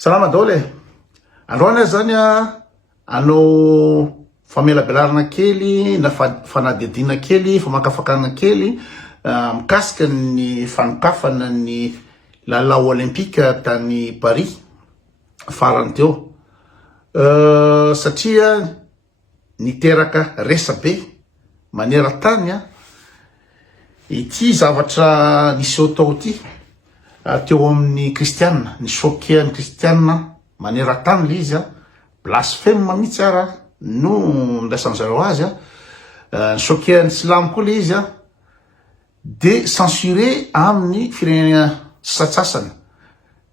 Salama daholo e. Androany zany anao famelabelarana kely na fanadidina kely, famakafakana kely mikasika ny fanokafana ny lalao olympique tany Paris farany teo. Satria niteraka resabe maneran-tany ity zavatra nisy tao ity teo amin'ny kristianina, ny choquer kristianina maneran-tany le izy blasphème mihitsy ara no ndraisan'zareo azy ny choquer ny silamo koa le izy de censuré amin'ny firenena satsasany.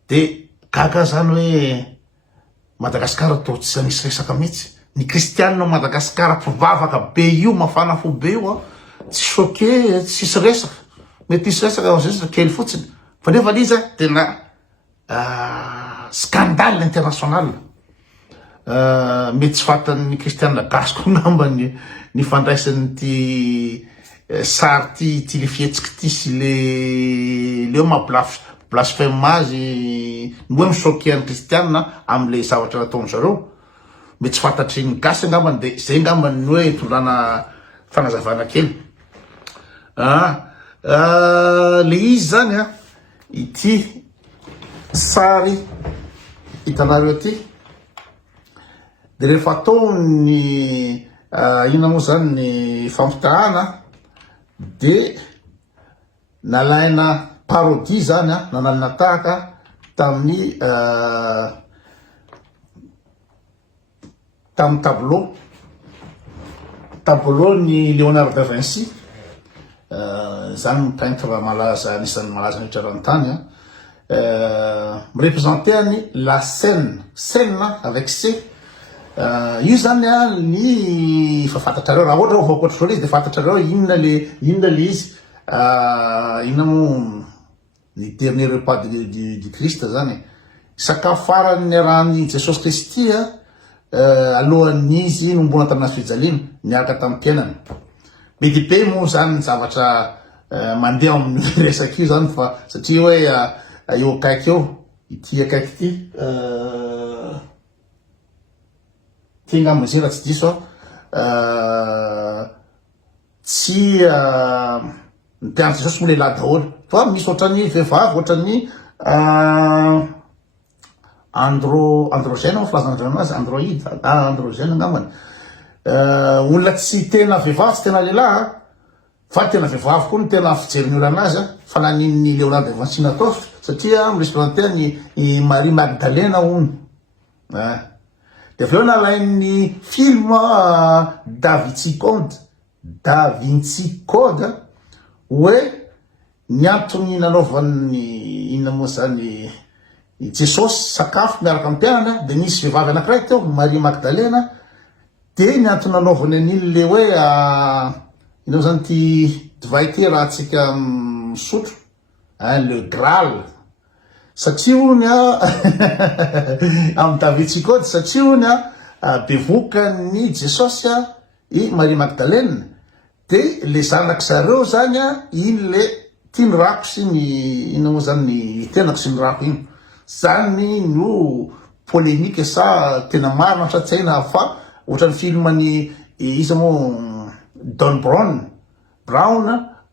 De gaga zany hoe Madagasikara to tsy misy resaka mihitsy. Ny kristianina Madagasikara mpivavaka be io, mafana fo be io tsy choquer, tsy misy resaka. Mety misy resaka kely fotsiny. Fa nefa liza tena scandale international. Mety tsy fatan'ny kristianina gasy koa ngamba ny fandraisany ty sary ty le fietsiky ty sy le blasphème azy hoe michoquer ny kristianina am'le zavatra nataony zareo. Mety tsy fantatry ny gasy ngambany de zay ngambany hoe hitondrana fanazavana kely. Le izy zany ity sary hitanareo ty de rehefa ataony ina moa zany ny fampitahana de nalaina parodie zany nanalina tahaka tamin'ny tableau ny Léonard da Vinci zany peintre malaza, anisan'ny malaza nitrarantany représenter la scène avec C. Io zany ny fafatatrareo raha ohatra voakoatra zao izy de fatatrareo inona le izy inona mo ny dernier repas du Christ zany sakafo farany niarahany Jesosy Kristy alohan'izy nombona tamina fijaliana miaraka tamin'ny tenany. Be dia be moa zany zavatra mandeha amin'ny resaky io zany fa satria hoe eo akaiky eo ity akaiky ity ty ngamba zay raha tsy diso tsy mpianatra Jesosy moa lehilahy daholo fa misy ohatran'ny vehivavy ohatran'ny androgène filazandrano azy androgène ngambany olona tsy tena vehivavy tsy tena lehilahy fa tena vehivavy koa ny tena fijeriny olona anazy fa nanin'ny Léonard da Vinci natao satria mirepresenté ny Marie Magdalena hono. De aveo nalain'ny film Da Vinci Code hoe ny antony nanaovan'ny inona moa zany Jesosy sakafo miaraka amin'ny mpianana de nisy vehivavy anankiray teo Marie Magdalena de ny antony nanaovany an'iny le hoe inao zany ty divay ty raha tsika misotro le Graal satria ony amin'ny Da Vinci Code satria ony bevoka ny Jesosy i Marie Magdalena de le zanaka zareo zany iny le tiany rako sy ny ina moa zany ny tenako sy ny rako iny zany no polémique sa tena marina sa tsy haina fa ohatran'ny filmany iza moa Don Brown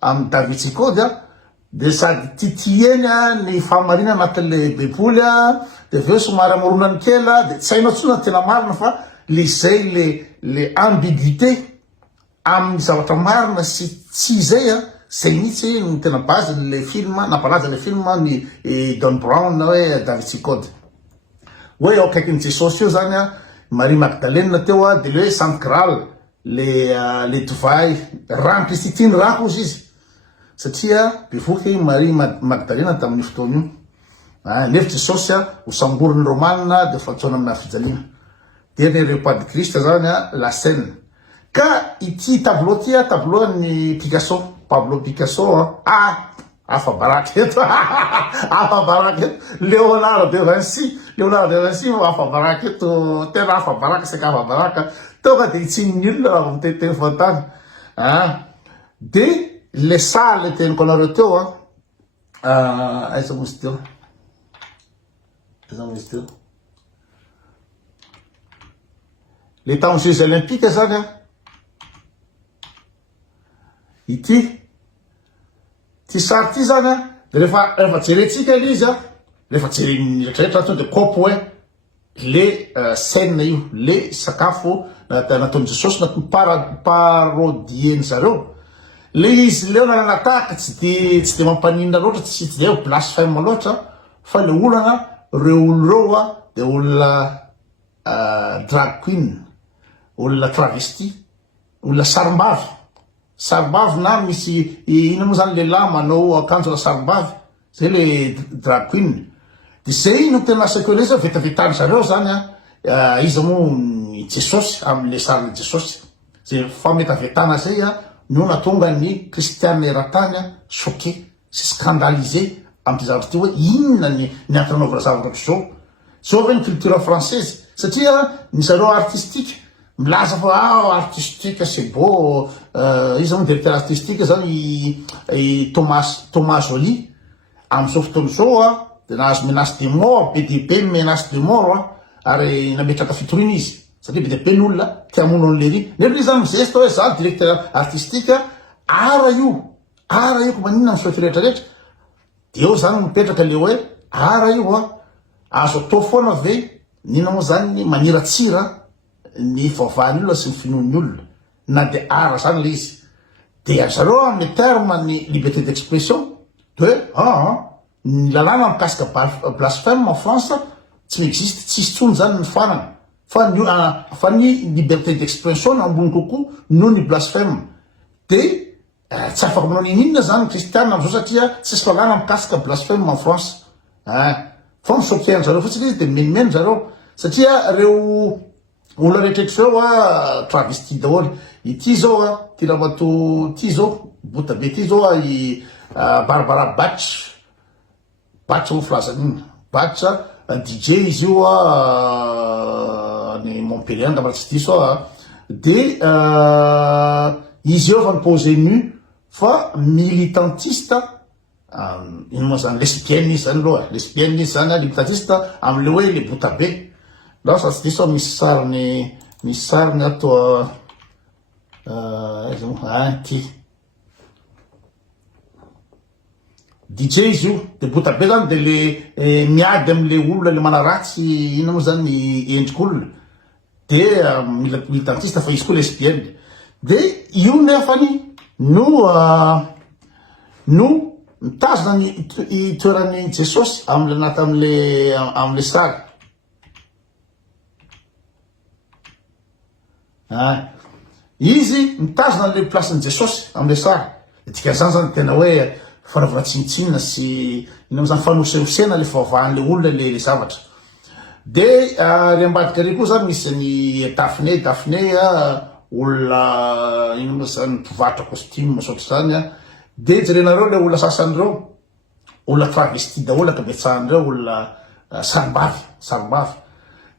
amin'ny Da Vinci Code de sady titieny ny famarina anatin'le baiboly de aveo somary amoronany kely de tsy hainao tsona tena marina fa le zay le ambiguïté amin'ny zavatra marina sy tsy zay zay mihitsy ny tena base le film nampalaza le film ny Don Brown na hoe Da Vinci Code hoe eo akaikin'ny Jesosy io zany Marie Magdalena teo de le hoe Saint Graal le divay rano Kristy tiany rako izy satria bevoky Marie Magdalena tamin'ny fotoana io nefa Jesosy ho samboriny romanina de fatsoana amina fijaliana dernier repas du Christ zany la scène. Ka ity tableau ty tableau ny Pablo Picasso afa baraky eto afa baraky eto Léonard da Vinci afa baraky eto tena afa baraky saka afa baraka tonga de itsininy olona mitete fantany de le sale teniko anareo teo aiza mozy teo le tamin'ny Jeux olympiques zany a ity sary ty zany a de rehefa jerentsika le izy a rehefa jereny rehetrarehetra to de kopy hoe le scène io le sakafo nataon'i Jesosy parodieny zareo le izy leo nanataka tsy de mampanina loatra tsy de hoe blasphème loatra fa le olana reo olo reo a de olona drag queen olona travesti olona sarombavy na misy ino moa zany lehilahy manao akanjo la sarombavy zay le drag queen de zay no tena asako le zay vetavetany zareo zany a izy moa Jesosy am'le sariny Jesosy zay fametavetana zay a no natonga ny kristianina eran-tany choqué sy scandalisé am'ty zavatra ty hoe inona ny antanaovana zavatra zao avy ny culture française satria ny zareo artistique milaza fa artistique c'est beau izy moa directeur artistique zany Thomas Joly am'izao fotoana zao de nahazo menace de mort be de be menace de mort ary nametraka fitorina izy satria be de be n'olona tiamono an'le ry nefa izy zany mizesta hoe za directeur artistique ara io ko maninona misoeto rehetrarehetra de eo zany mipetraka le hoe ara io azo atao foana ve nina moa zany maniratsira ny vaovany olona sy ny finoan'ny olona na de ara zany le izy de zareo amin'ny terme ny liberté d'expression de ny lalàna mikasika blasphème en France tsy existe tsisy tsony zany ny fanana fa ny liberté d'expression ambony kokoa noho ny blasphème de tsy afaka manao ninona zany kristianina am'izao satria tsisy lalàna mikasika blasphème en France fa misokiany zareo fotsiny izy de menimeny zareo satria reo olona rehetrarehetra reo travesti daholo ity zao ty ramato ty zao bota be ty zao i Barbara Bach ho filazan'iny Bach DJ izy io ny Montpellier ndamara tsy diso de izy io fa mipose nu fa militantiste ino moa zany lesbienne izy zany aloha lesbienne izy zany militantiste am'le hoe le bota be lasa tsy diso misy sariny ato ty DJ izy io de bota be zany de le miady am'le olona le manaratsy ino moa zany endrik'olona de militantiste fa izy koa lesbienne de io nefany no mitazona ny toeran'ny Jesosy am'le sary izy mitazona le placen'ny Jesosy am'le sary dikan'izany zany tena hoe fanaovana tsinitsinina sy ino zany fanosehosena le faovan'le olona le zavatra de ry ambadika ary koa zany misy ny Daphné olona ino moa zany mpivarotra costume sotry zany de jerenareo le olona sasan'ireo olona travesti daholo akabetsahan'ireo olona sarombavy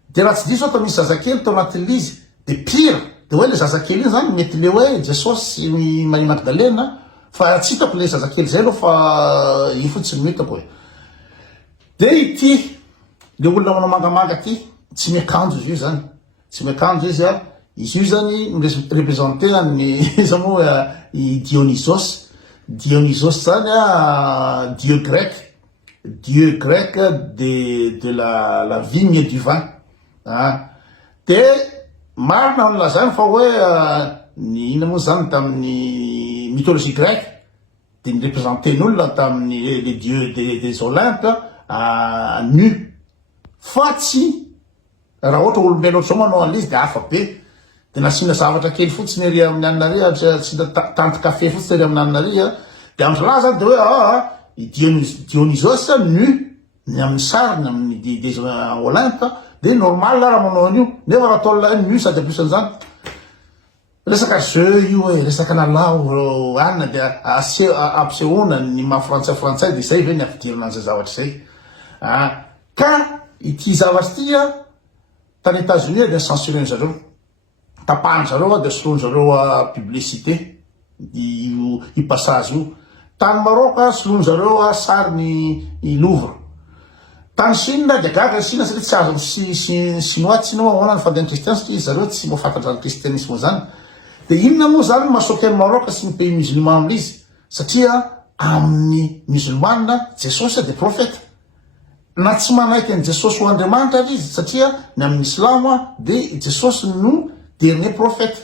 de raha tsy diso atao misy zazakely tao anatin'le izy de pire de hoe le zazakely iny zany mety le hoe Jesosy Marie Magdalena fa tsy hitako le zazakely zay aloha fa io fotsiny no hitako hoe de ity le olona manao mangamanga ty tsy miakanjo izy io zany tsy miakanjo izy izy io zany representé ny izy moa i Dionysos zany dieu grec de la vigne et du vin de marina nolazany fa hoe ny ina moa zany tamin'ny mythologie grecque de ny représenten'olona tamin'ny les dieux des Olympes nu fa tsy raha ohatra olombelo ohatr'izao manao an'izy de hafa be de nasina zavatra kely fotsiny ery amin'ny anina ry tsy tanty café fotsiny ery amin'ny anina ry de am'zalahy zany de hoe Dionysos nu ny amin'ny sariny amin'ny des Olympe de normal raha manao an'io nefa raha atao nu sady ampisan'izany resaka jeu io resaka lalao anina de ampisehoana ny maha-frantsay de zay ve ny afidirana an'izay zavatra zay ka ity zavatra ty tany États-Unis de censureny zareo tapahany zareo de solony zareo publicité i passage io tany Maroc solony zareo sary ny Louvre tany Chine dia gaga Chine satria tsy azo Chinois tsy no ahoana ny fandehany kristiana satria zareo tsy mahafantatra ny kristianisme zany. Dia inona moa zany mahasoky ny Maroc sy ny pays musulman amin'izy satria amin'ny musulmana Jesosy dia profeta. Na tsy manaiky ny Jesosy ho Andriamanitra ary izy satria ny amin'ny Islamo dia Jesosy no dernier profeta.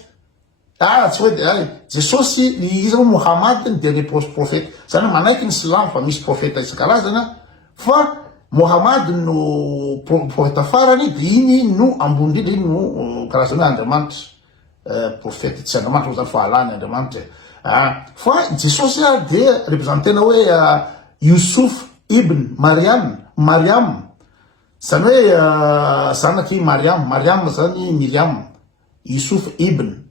Tsy hoe Jesosy izy Mohamad ny dernier profeta. Zany manaiky ny Islam fa misy profeta isan-karazany fa Mohamad no profeta farany dia iny no ambony indrindra iny no karazana Andriamanitra. Profeta tsy Andriamanitra zany fa alany Andriamanitra. Fa Jesosy dia représentena hoe Yusuf ibn Mariam. Zany hoe zanaky Mariam zany Miriam. Yusuf ibn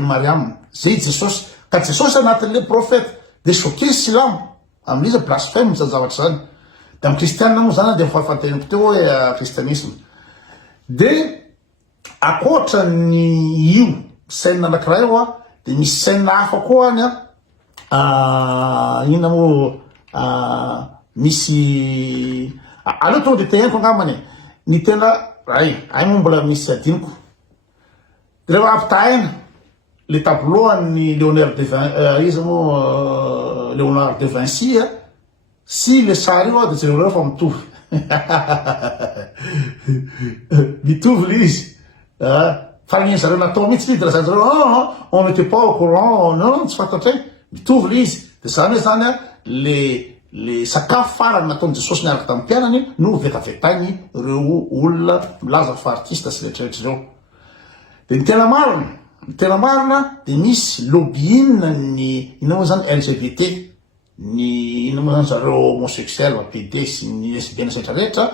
Mariam. Zay Jesosy. Ka Jesosy anatin'le profeta dia choqué Silamo amin'izy blasphème zany zavatra zany. Dia amin'ny kristianina moa zany dia mifahafantarana teo hoe kristianisme. Dia akoatra ny io saina anankiray io dia misy saina hafa koa any inona moa misy aleo tonga dia tegneniko angambany ny tena ay moa mbola misy adiniko. Rehefa ampitahaina le tableau ny Léonard de Vinci sy le sary io dia jereo fa mitovy. Mitovy le izy. Faran'ny zareo natao mihitsy izy dia lazany zareo on n'était pas au courant non tsy fantatray. Mitovy le izy. Dia zany hoe zany le sakafo farany nataony Jesosy niaraka tamin'ny mpianany no vetavetainy ireo olona milaza fa artiste sy rehetrarehetra ireo. Dia ny tena marina dia misy lobbying ny inona moa zany LGBT ny inona moa zany zareo homosexuel PD sy ny lesbienne sy rehetrarehetra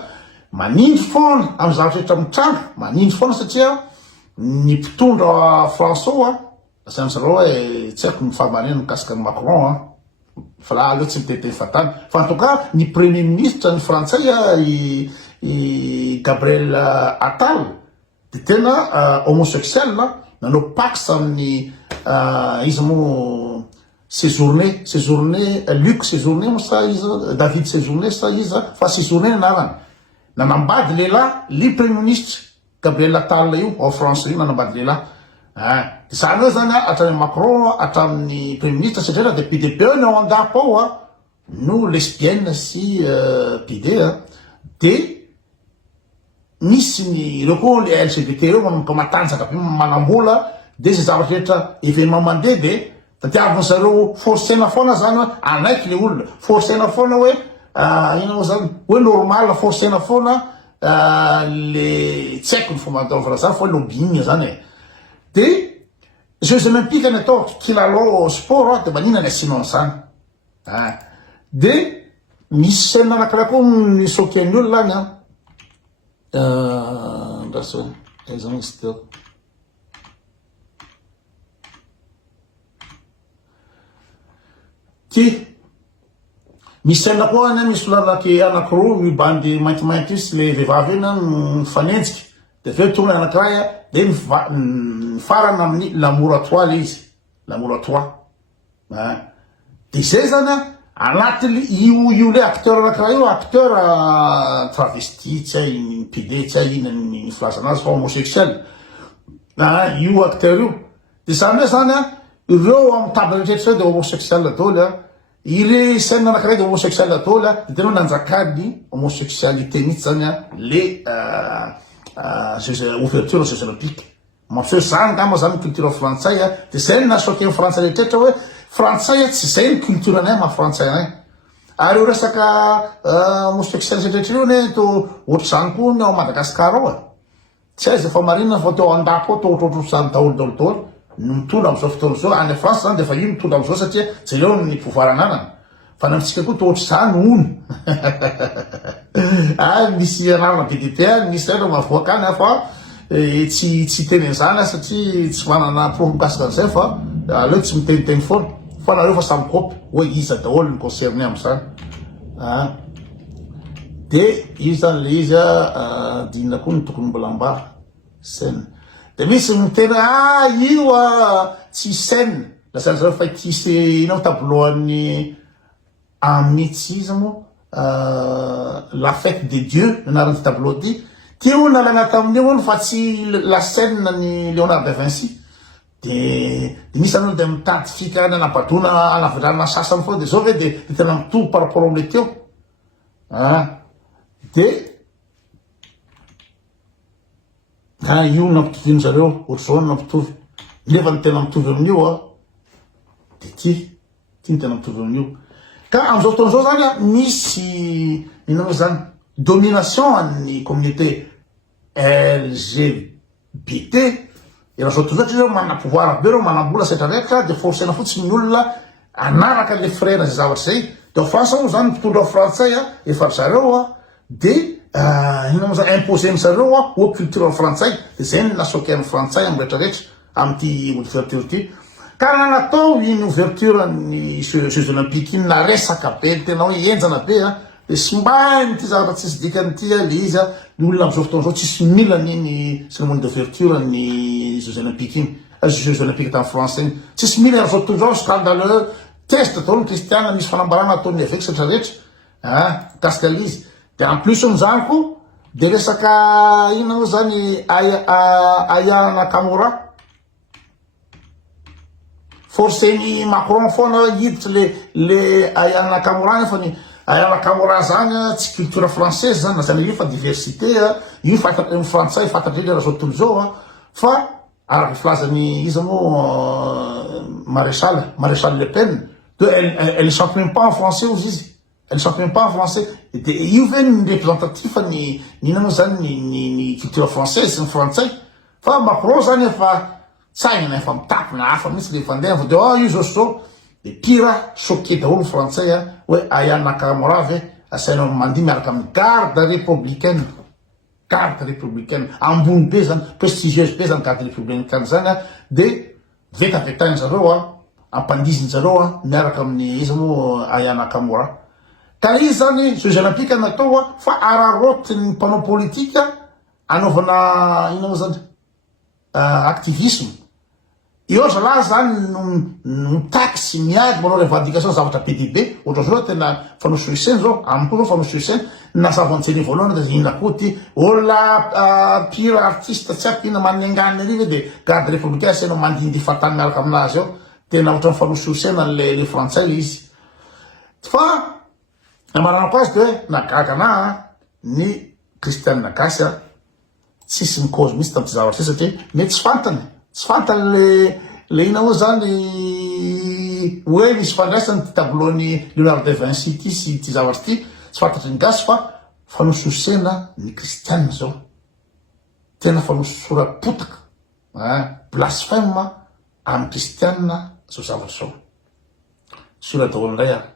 manindry foana amin'ny zavatra rehetra mitranga manindry foana satria ny mpitondra François zany zareo hoe tsy haiko mifahamarina mikasika ny Macron fa laha aleo tsy mitete fatany fa en tout cas ny premier ministre ny frantsay i Gabriel Attal dia tena homosexuel nanao pax amin'ny izy moa séjourné Luc séjourné moa sa izy David séjourné sa izy fa séjourné anarany nanambady lehilahy le premier ministre Gabriel Attal io en France io nanambady lehilahy. Dia zany hoe zany hatramin'ny Macron hatramin'ny premier ministre satria dia PDP ny ao an-dako ao no lesbienne sy PD dia misy ny ireo koa le LGBT ireo matanjaka manambola dia zay zavatra rehetra événement mandeha dia tadiaviny zareo forcena foana zany hoe anaiky le olona forcena foana hoe ina moa zany hoe normal forcena foana le tsy haiko ny fomba ataovana zany fa lobbying zany dia Jeux olympiques ny atao kilalao sport dia manina ny asianao an'izany. Dia misy saina anankiray koa ny sokian'ny olona any ndraso zany izy teo misy saina koa any misy olanaky anankiroa mibandy maintimainty io sy le vehivavy eny mifanenjika dia aveo tonga anankiray dia mifarana amin'ny lamoratoire izy lamoratoire dia zay zany anatiny io le acteur anankiray io acteur travesti tsy hay PD tsy hay ina ny filaza anazy fa homosexuel io acteur io dia zany hoe zany ireo amin'ny table rehetrarehetra dia homosexuel daholy ile saina anankiray dia homosexuel daholy dia tena hoe nanjakany homosexualité mihitsy zany le ouverture aux Jeux olympiques mampiseho zany ngamba zany culture frantsay dia zay ny nasoky ny frantsay rehetrarehetra hoe frantsay tsy zay ny culture anay mahafrantsay anay ary io resaka homosexuel rehetrarehetra io ne to ohatry zany koa ny ao Madagasikara ao tsy aiza efa marinina fa teo an-dako ao to ohatrohatro zany daholo no mitondra amin'izao fotoana zao any France zany dia efa io mitondra amin'izao satria jereo ny pouvoir ananany fa ny amintsika koa to ohatry zany ono misy anarana BDP misy reo mavoaka any fa tsy teny an'izany satria tsy manana profo mikasika an'izay fa aleo tsy miteniteny foana fa nareo fa samy kopy hoe iza daholo ny concerné amin'izany dia io zany le izy dinina koa ny tokony mbola mba saine dia misy mitena io tsy saine lazany zareo fa tisy inao tableau amin'ny amitsy izy moa la fête de Dieu anaran'ny tableau ty teo nalana tamin'io any fa tsy la scène ny Léonard de Vinci de nisy anao de mitady fikana nampatona anavidrana sasany foa de zao ve de tena mitovy par rapport amle teo de io nampitoviny zareo ohatr'izao nampitovy nefa ny tena mitovy amin'io de ty ny tena mitovy amin'io ka am'izao fotoan'izao zany misy inao zany domination an'ny communauté LGBT raha zao toy zao mana pouvoir be reo manambola setra rehetra de forcena fotsiny ny olona anaraka le frère zay zavatra zay de France moa zany mpitondra frantsay efa zareo de inao zany imposé zareo au culture frantsay de zay ny nasoky amin'ny frantsay amin'ny rehetrarehetra amin'ity ouverture ty ka raha natao iny ouverture ny Jeux olympiques iny na resaka be tena hoe enjana be de sy mbainy ty zavatra tsisy dikan'ity le izy ny olona am'izao fotoan'izao tsisy mila n'iny cérémonie d'ouverture ny Jeux olympiques iny Jeux olympiques tamin'ny France iny tsisy mila am'izao fotoan'izao scandaleux test atao ny Kristiana misy fanambarana ataony avec setra rehetra kasika izy de en plus am'zany ko de resaka inao zany Aya Nakamura forceny Macron foana hiditra le Aya Nakamura nefa ny Aya Nakamura zany tsy culture française zany na zany io fa diversité io fantatry frantsay fantatry raha zao tontolo zao fa araky filazany izy moa maréchal Le Pen de elle chante même pas en français aux izy elle chante même pas en français de io ve ny représentatif ny inano zany ny culture française sy ny frantsay fa Macron zany efa tsaigna efa mitapina hafa mihitsy le fandeha de io zao de pire choqué daholo frantsay hoe Aya Nakamura ve asainao mandihy miaraka amin'ny garde républicaine ambony be zany prestigieuse be zany garde républicaine zany de vetavetainy zareo ampandiziny zareo miaraka amin'ny izy moa Aya Nakamura ka izy zany Jeux olympiques natao fa ararotiny mpanao politique anaovana inao zany activisme io zala zany mitaky sy miady manao revendication zavatra be dia be ohatra zao tena fanao soiseny zao amiko zao fanao soiseny nasavantseny voalohany de ina koa ty olona pire artiste tsy aiko ina manengany arive de garde républicain asena mandindy fatany miaraka aminazy ao tena ohatra ny fanao soiseny le frantsay le izy fa amaranako azy de hoe nagagana ny Christiane Nakasy tsisy ny cause misy tamty zavatra ty satria mety tsy fantany le ina moa zany hoe misy fandraisany ty tableau-ny Léonard de Vinci ty sy ty zavatra ty tsy fantatry ny gasy fa fanososena ny Christiane zao tena fanosora-potaka blasphème amin'ny Christiane zao zavatra zao sora daholo indray